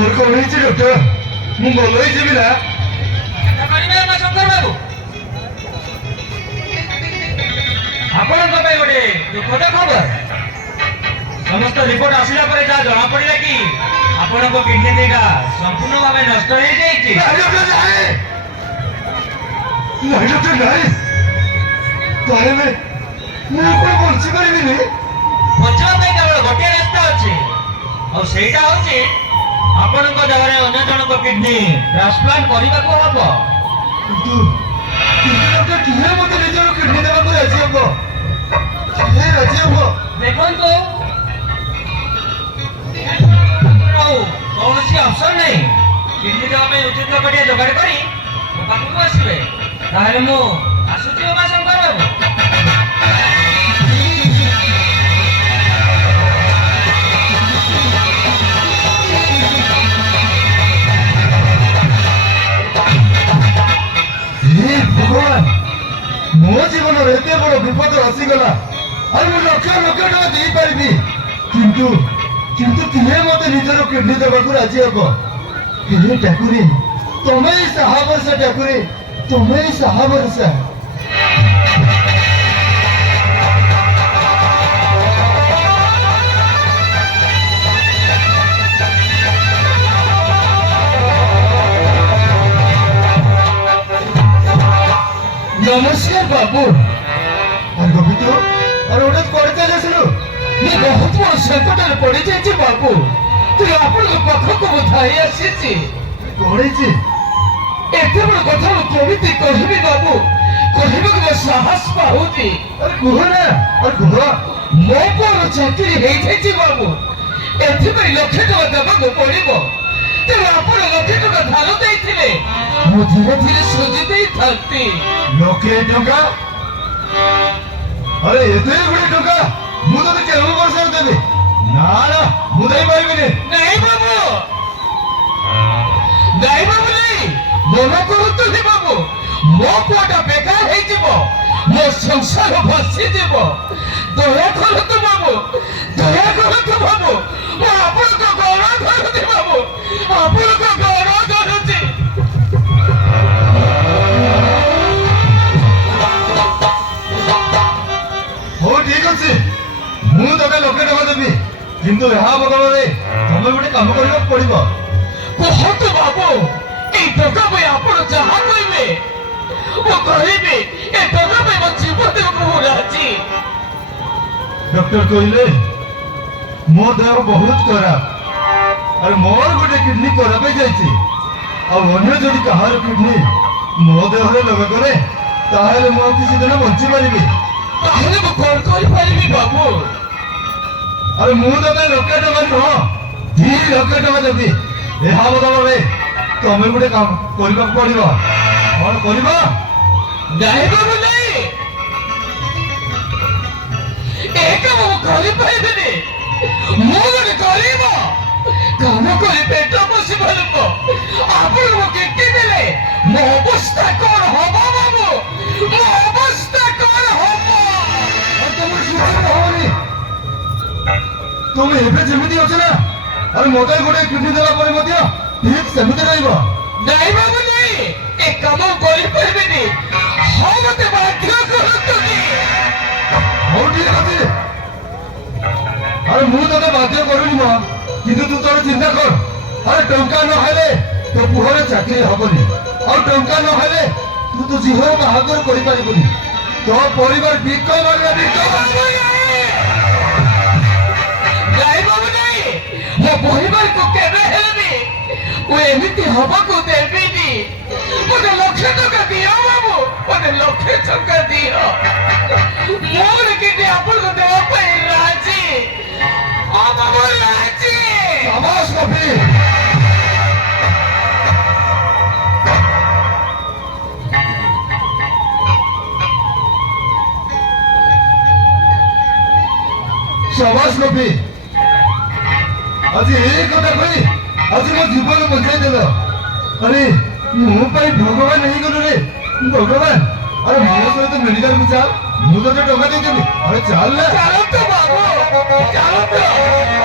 ମୋର କଣ ହେଇଛି ଡକ୍ଟର? ମୁଁ ଭଲ ହେଇଯିବି ନା? ଶଙ୍କର ବାବୁ, ଆପଣଙ୍କ ପାଇଁ ଗୋଟେ ଦୁଃଖଦ ଖବର। ସମସ୍ତ ରିପୋର୍ଟ ଆସିଲା ପରେ ଯାହା ଜଣା ପଡିଲା କି ଆପଣଙ୍କ କିଡନୀ ଦିଟା ସମ୍ପୂର୍ଣ୍ଣ ଭାବେ ନଷ୍ଟ ହେଇଯାଇଛି। ନାଇଁ ଡକ୍ଟର ନାଇଁ, ତାହେଲେ ମୁଁ କଣ ବଞ୍ଚି ପାରିବିନି? ବଞ୍ଚିବା ପାଇଁ କେବଳ ଗୋଟିଏ ରାସ୍ତା ଅଛି, ଆଉ ସେଇଟା ହଉଛି ଆପଣଙ୍କ ଦେହରେ ଅନ୍ୟ ଜଣଙ୍କ କିଡନୀ ଟ୍ରାନ୍ସପ୍ଲାଣ୍ଟ କରିବାକୁ ହବ। କିନ୍ତୁ ଡକ୍ଟର କିଏ ମତେ ନିଜର କିଡନୀ ଦେବାକୁ ରାଜି ହବ? କିଏ ରାଜି ହବ? ଦେଖନ୍ତୁ, କୌଣସି ଅପସନ ନାହିଁ। କିଡନୀ ଦେବା ପାଇଁ ଉଚିତ ଲୋକଟିଏ ଯୋଗାଡ଼ କରି ମୋ ପାଖକୁ ଆସିବେ, ତାହେଲେ ମୁଁ ଆସୁଛି ଉମାଶଙ୍କର ବାବୁ। ଭଗବାନ, ମୋ ଜୀବନରେ ଏତେ ବଡ ବିପଦ ଆସିଗଲା, ଆଉ ମୁଁ ଲକ୍ଷ ଲକ୍ଷ ଟଙ୍କା ଦେଇପାରିବି, କିନ୍ତୁ କିନ୍ତୁ କିଏ ମତେ ନିଜର କିଡନୀ ଦେବାକୁ ରାଜି ହବ? ହେ ଠାକୁରେ, ତମେ ହିଁ ସାହା ଭରସା ଠାକୁରେ, ତମେ ହିଁ ସାହା ଭରସା। नमस्कार बाबू। अरे गोविंद, अरे उठत कोड़े चले सुनो। ये बहुत बड़ संकट में पड़ी जाइए बाबू। तू आपन को पाखो को बताई आसीची। कोड़े जी, एते बड़ कथा मु केमिति कहिबी बाबू? कहिबे को साहस पाउती। अरे कुह ना, अरे कुह। मो पर चाकरी हेई जाइए बाबू। एते में लक्ष्य टका देबा को पड़िबो। तेरे आपन लक्ष्य टका धालो देइथिले। मु धीरे धीरे सुझी देई थाती। लक्षे टका? अरे एते गुडी टका मु तो केहु वर्ष देबे ना ना, मु देई पाइबिनी। नहीं बाबू, नहीं बाबू, नहीं मन करतु नी बाबू। मो पुआटा बेकार हेई जिवो, मो संसार फसी जिवो। दया करतु बाबू, दया करतु बाबू। मो आपन को गौरव करतु बाबू, आपन को गौरव करतु। हो ठीक अच्छे, मु तके लक्षे टका देबी, किंतु यहाँ बदलरे तमे गोटे काम करबाक पड़िबो। कहतु बाबू, ए टका पे आपण जहा कइबे ओ कहिबे। ए टका पे मो जीवन देबो मु राजी। डॉक्टर कहिले मो देह बहुत खराब, अरे मोर गोटे किडनी खराब हो जाइछि, आ अन्य जदि कहार किडनी मो देह रे लगे करे ताहेले मो किसी दिन बंची पारिबी। ताहेले मु कोन करि पारिबी बाबू? अरे मु तके लक्षे टका नुह, 2 लक्ष टका देबी। एहा बदलरे तमे गोटे काम करबा पड़िबो। कोन करबा? नाही बाबू नाही, एक मु करि पाइबेनी। मु गोटे करबो काम करि पेट पोषि भरबो। आपण मो किडनी देले मो अवस्था कोन होबो बाबू? मो अवस्था कोन होबो? तुम एबे जेमिति अछ ना, अरे मोटे गोटे किडनी देला परे मध्य ठीक सेमिति रहइबो। नाही बाबू नाही, ए काम करि परबेनी। हो मते बाध्य करतुनी। हो ठीक अछि, अरे मु तते बाध्य करूनी म, किंतु तू तोर चिंता कर। अरे टंका न हेले तो पुहरे चाकरी हबनी, और टंका न हेले तू तो जीवन बाहागर करि पारिबनी। तो परिवार बिको मारला बिको। नहीं बाबू नहीं, मो परिवार को केबे हेलेनी ओ एमिति हबा को देबीनी। मते लक्ष टका दियो बाबू, मते लक्ष टका दियो। मोर के आपन को देबा पे राजी। आ बाबू राजी। शाबाश कपी। शाबाश कपी, आज एक कथा कही आज मो जीवन बचाई देल। अरे मु भगवान नहीं गलु रे भगवान। अरे मो सहित मेडिकल को चल, मु तो टका देदेबी। अरे चल ना। चलो तो बाबू, चलो तो।